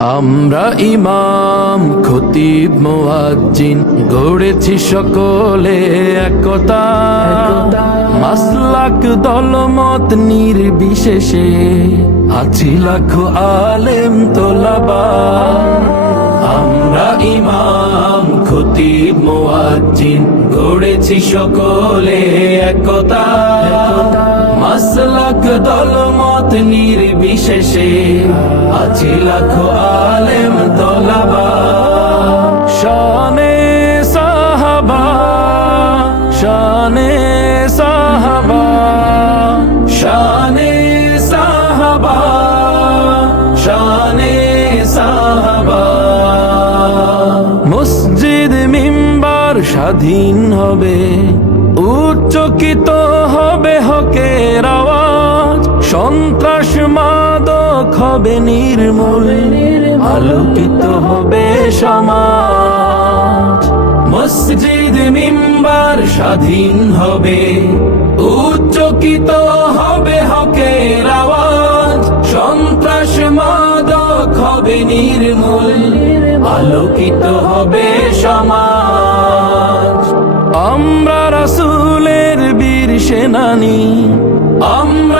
আমরা ইমাম খতিব মুয়াজ্জিন গড়েছি সকলে একতা, মাসলাক দলমত নির্বিশেষে আছি লাখো আলেম তোলাবা। আমরা ইমাম খতিব মুয়াজ্জিন গড়েছি সকলে একতা, মাসলাক দলমত নির্বিশেষে আছি লাখো আলেম তোলাবা। শানে সাহাবা, শানে সাহাবা, শানে সাহাবা, শানে সাহাবা। মসজিদ মিম্বার স্বাধীন হবে, উচ্চকিত হবে হকের আওয়াজ, সন্ত্রাস মাদক হবে নির্মূল, আলোকিত হবে সমাজ। মসজিদ মিম্বার স্বাধীন হবে, উচ্চকিত হবে হকের আওয়াজ, সন্ত্রাস মাদক হবে নির্মূল, আলোকিত হবে সমাজ। আমরা রাসূলের বীর সেনানী, আমরা